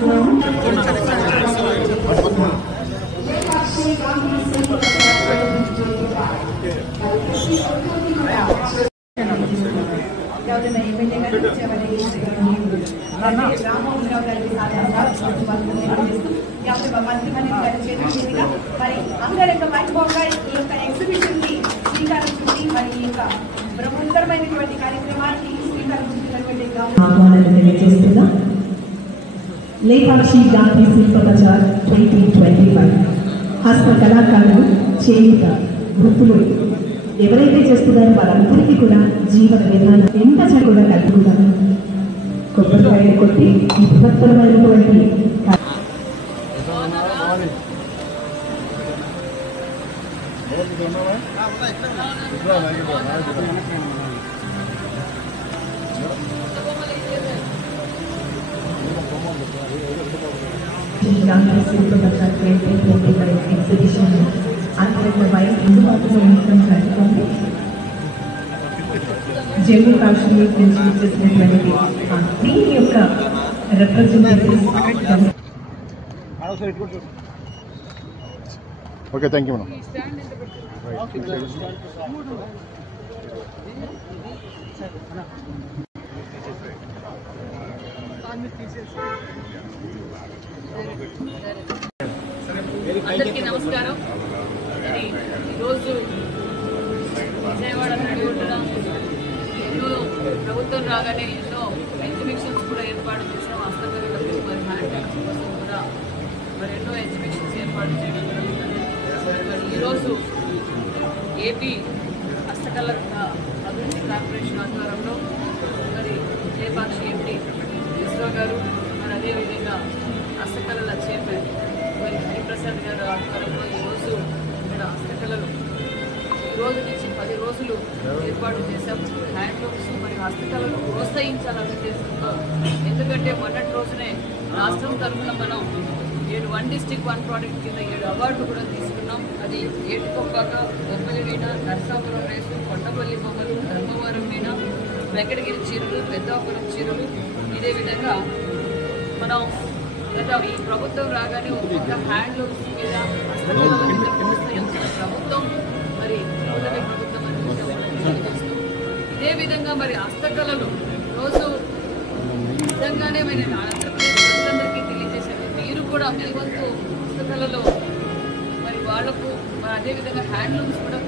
తెలియజేస్తున్నాము. గౌరవ ఎమ్మెల్యే గారు రామోహన్ గారికి మరి అంగరంగ వైభవంగా ఈ యొక్క ఎగ్జిబిషన్ కి శ్రీకారం చుట్టి మరి ఈ యొక్క బ్రహ్మోత్తరమైనటువంటి కార్యక్రమానికి శ్రీకారం చుట్టినటువంటి తెలియజేస్తున్నా. లేపాక్షి గాంధీ శిల్ప బజార్ 2021 హస్త కళాకారులు చేయుత వృత్తులు ఎవరైతే చేస్తున్నారో వారందరికీ కూడా జీవన విధానం ఎంత కూడా కలుగుతారు. కొబ్బరికాయలు కొట్టి ఈ బృహత్తరమైనటువంటి ఎగ్జిబిషన్ అంతర్గతమైన అందుబాటులో ఉండడం జరుగుతుంది. జమ్మూ కాశ్మీర్ నుంచి వచ్చేసినటువంటి దీని యొక్క representatives. Okay, thank you madam. అందరికీ నమస్కారం. ఈరోజు విజయవాడ నడిగొడ్డున ఎన్నో ప్రభుత్వం రాగానే ఎన్నో ఎగ్జిబిషన్స్ కూడా ఏర్పాటు చేసాం. హస్తకళలకు మరి హ్యాండ్ కోసం కూడా మరి ఎన్నో ఎగ్జిబిషన్స్ ఏర్పాటు చేయడం జరుగుతుంది. మరి ఈరోజు ఏపీ హస్తకళ అభివృద్ధి కార్పొరేషన్ ఆధ్వర్యంలో మరి లేపాక్షి ఎంపీ విశ్వ గారు మరి అదేవిధంగా హస్తకళల చైర్మన్ మరి హరిప్రసాద్ గారు ఆధ్వర్యంలో ఈరోజు ఇక్కడ హస్తకళలు ఈ రోజు నుంచి 10 రోజులు ఏర్పాటు చేశాం. హ్యాండ్లూమ్స్ మరియు హస్తకళలను ప్రోత్సహించాలనే ఉద్దేశంతో, ఎందుకంటే మొన్నటి రోజునే రాష్ట్రం తరఫున మనం 1 డిస్ట్రిక్ట్ 1 ప్రోడక్ట్ కింద 7 అవార్డులు కూడా తీసుకున్నాం. అది ఏటుకొప్పాక, బొమ్మలి వీణ, నరసాపురం రేసు, కొండపల్లి బొమ్మలు, ధర్మవరం వీణ, వెంకటగిరి చీరలు, పెద్దాపురం చీరలు. ఇదే విధంగా మనం ఈ ప్రభుత్వం రాగానే ఒక హ్యాండ్లూమ్స్ మీద హస్తకళల మీద ప్రోత్సహించిన ప్రభుత్వం మరి ప్రభుత్వం అని ఇదే విధంగా మరి హస్తకళలు రోజు నిజంగానే మరి ఆంధ్రప్రదేశ్ ప్రజలందరికీ తెలియజేశారు. మీరు కూడా మీ వంతు హస్తకళలో మరి వాళ్లకు మరి అదేవిధంగా హ్యాండ్లూమ్స్ కూడా